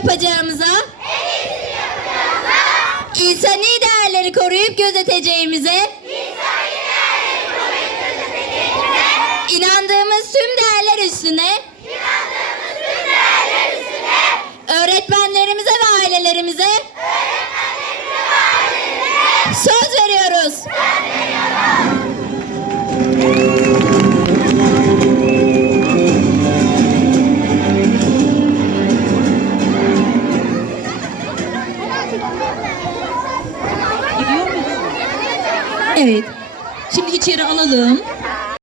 iyisini yapacağımıza? İnsani değerleri koruyup gözeteceğimize? İnandığımız tüm değerler üstüne? Öğretmenlerimize ve ailelerimize? söz Evet. Şimdi içeri alalım.